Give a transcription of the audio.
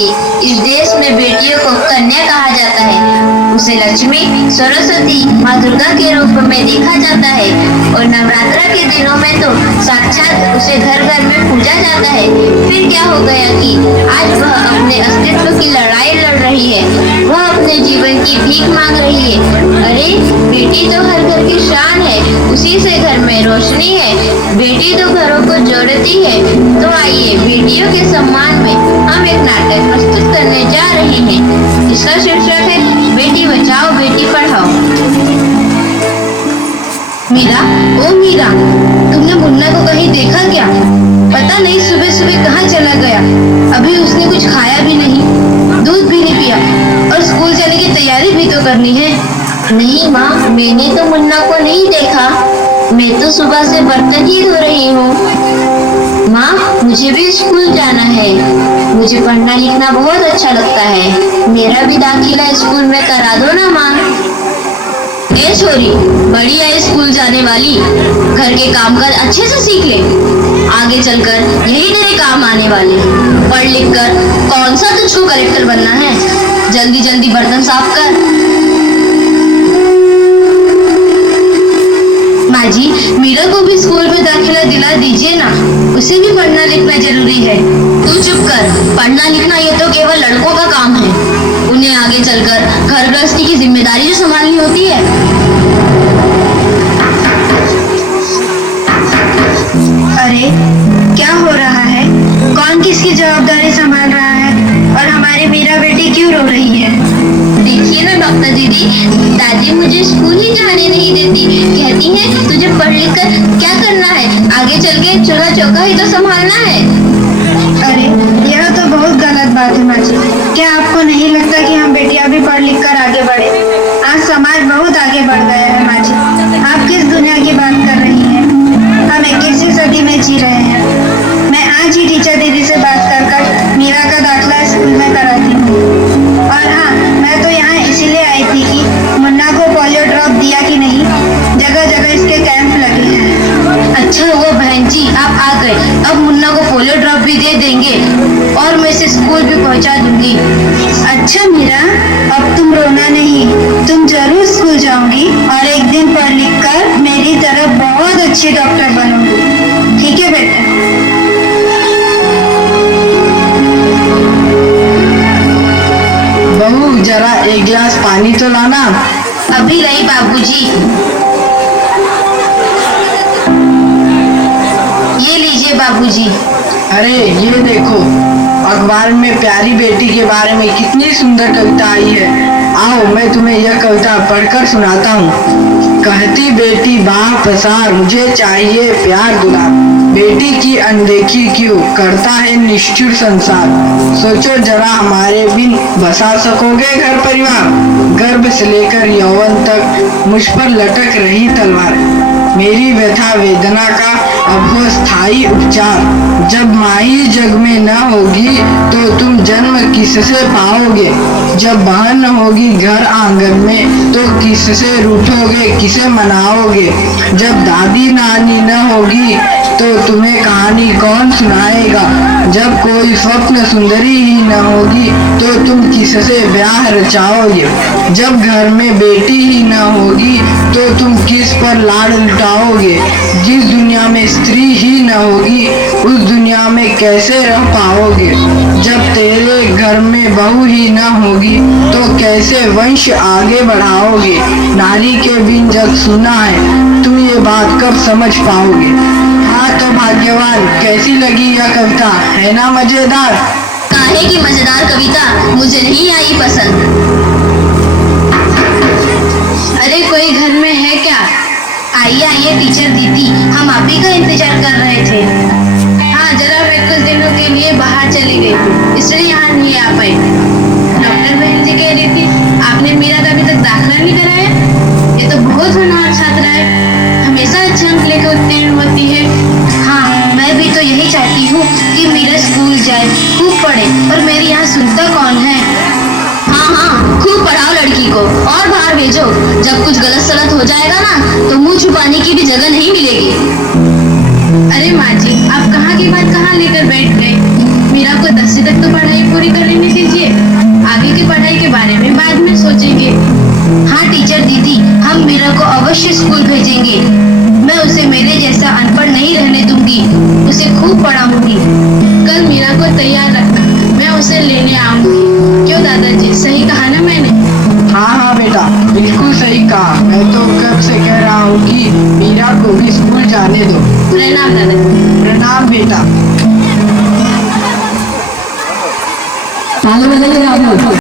भी इस देश में बेटियों को कन्या कहा जाता है। उसे लक्ष्मी, सरस्वती, माँ दुर्गा के रूप में देखा जाता है और नवरात्रा के दिनों में तो साक्षात उसे घर घर में पूजा जाता है। फिर क्या हो गया कि आज वह अपने अस्तित्व की लड़ाई लड़ रही है, वह अपने जीवन की भीख मांग रही है। अरे बेटी तो हर घर की शान है, उसी से घर में रोशनी है, बेटी तो घरों को जोड़ती है। तो आइए बेटियों के सम्मान में हम एक नाटक प्रस्तुत करने जा रहे हैं, जिसका शीर्षक है बेटी बचाओ बेटी पढ़ाओ। मीरा, ओ मीरा, तुमने मुन्ना को कहीं देखा क्या? पता नहीं सुबह सुबह कहाँ चला गया। अभी उसने कुछ खाया भी नहीं, दूध भी नहीं पिया और स्कूल जाने की तैयारी भी तो करनी है। नहीं माँ, मैंने तो मुन्ना को नहीं देखा, मैं तो सुबह से बर्तन ही धो रही हूँ। माँ, मुझे भी स्कूल जाना है, मुझे पढ़ना लिखना बहुत अच्छा लगता है, मेरा भी दाखिला स्कूल में करा दो ना माँ। ए छोरी, बड़ी है स्कूल जाने वाली, घर के कामकाज अच्छे से सीख ले, आगे चलकर यही तेरे काम आने वाले। पढ़ लिख कर कौन सा तुझको कलेक्टर बनना है? जल्दी जल्दी बर्तन साफ कर। माँ जी, मीरा को भी स्कूल में दाखिला दिला दीजिए ना, उसे भी पढ़ना लिखना जरूरी है। तू चुप कर, पढ़ना लिखना ये तो केवल लड़कों का काम है, उन्हें आगे चलकर घर गृहस्थी की जिम्मेदारी जो संभालनी होती है। अरे क्या हो रहा है? कौन किसकी जवाबदारी संभाल रहा है और हमारी मीरा बेटी क्यों रो रही है? देखिए ना डॉक्टर दीदी, दादी मुझे स्कूल ही जाने नहीं देती, कहती है तुझे पढ़ लिख कर क्या करना है, आगे चल के चूल्हा चौका ही तो संभालना है। अरे यह तो बहुत गलत बात है माँ जी। क्या आपको नहीं लगता कि हम बेटियां भी पढ़ लिख कर आगे बढ़े? आज समाज बहुत आगे बढ़ गया है माँ जी। आप किस दुनिया की बात कर रही हैं? हम 21वीं सदी में जी रहे हैं। मैं आज ही टीचर दीदी से बात कर मीरा का दाखिला स्कूल में कराती हूँ। और हाँ, मैं तो यहाँ इसीलिए आई थी कि मुन्ना को पोलियो ड्रॉप दिया कि नहीं, जगह जगह इसके कैंप लगे हैं। अच्छा हुआ बहन जी आप आ गए, अब मुन्ना को पोलियो ड्रॉप भी दे देंगे और मैं इसे स्कूल भी पहुँचा दूंगी। अच्छा मीरा, अब तुम रोना नहीं, तुम जरूर स्कूल जाओगी और एक दिन पढ़ लिख कर मेरी तरह बहुत अच्छी डॉक्टर बनोगी। ठीक है बेटा? बहू, जरा एक गिलास पानी तो लाना। अभी नहीं बाबूजी। ये लीजिए बाबूजी। अरे ये देखो, अखबार में प्यारी बेटी के बारे में कितनी सुंदर कविता आई है। आओ मैं तुम्हें यह कविता पढ़कर सुनाता हूँ। कहती बेटी बाह पसार, मुझे चाहिए प्यार दुलार, बेटी की अनदेखी क्यों करता है निष्ठुर संसार। सोचो जरा हमारे बिन बसा सकोगे घर परिवार, गर्भ से लेकर यौवन तक मुझ पर लटक रही तलवार। मेरी व्यथा वेदना का अब हो स्थायी उपचार, जब माई जग में न होगी तो तुम जन्म किससे पाओगे। जब बहन न होगी घर आंगन में तो किससे रूठोगे, किसे मनाओगे। जब दादी नानी न होगी तो तुम्हें कहानी कौन सुनाएगा। जब कोई स्वप्न सुंदरी ही न होगी तो तुम किससे ब्याह रचाओगे। जब घर में बेटी ही न होगी तो तुम किस पर लाड लुटाओगे। जिस दुनिया में स्त्री ही न होगी उस दुनिया में कैसे रह पाओगे। जब तेरे घर में बहू ही न होगी तो कैसे वंश आगे बढ़ाओगे। नारी के बिन जग सुना है, तुम ये बात कब समझ पाओगे। हाँ तो भाग्यवान, कैसी लगी यह कविता, है ना मजेदार? काहे की मजेदार कविता, मुझे नहीं आई पसंद। अरे कोई घर में है क्या? आइए आइए टीचर दीदी, हम आप ही का इंतजार कर रहे थे। हाँ जरा मैं कुछ दिनों के लिए बाहर चली गई थी, इसलिए यहाँ नहीं आ पाई। डॉक्टर बहन जी कह रही थी आपने मीरा का अभी तक दाखिला नहीं कराया। ये तो बहुत होनहार छात्रा है, हमेशा अच्छे अंक लेकर उत्तीर्ण होती है। हाँ मैं भी तो यही चाहती हूँ कि मीरा स्कूल जाए, खूब पढ़े, और मेरी यहाँ सुनता कौन है। हाँ हाँ खूब पढ़ाओ लड़की को और बाहर भेजो, जब कुछ गलत सलत हो जाएगा ना तो मुंह छुपाने की भी जगह नहीं मिलेगी। अरे माँ जी, आप कहाँ की बात कहाँ लेकर बैठ गए? मीरा को 10वीं तक तो पढ़ाई पूरी कर लेनी थी। अवश्य स्कूल भेजेंगे। मैं उसे मेरे जैसा अनपढ़ नहीं रहने दूंगी, उसे खूब पढ़ाऊंगी। कल मीरा को तैयार रखना, मैं उसे लेने आऊंगी। क्यों दादाजी, सही कहा ना मैंने? हाँ हाँ बेटा, बिल्कुल सही कहा। मैं तो कब से कह रहा हूँ कि मीरा को भी स्कूल जाने दो। प्रणाम दादाजी। प्रणाम बेटा।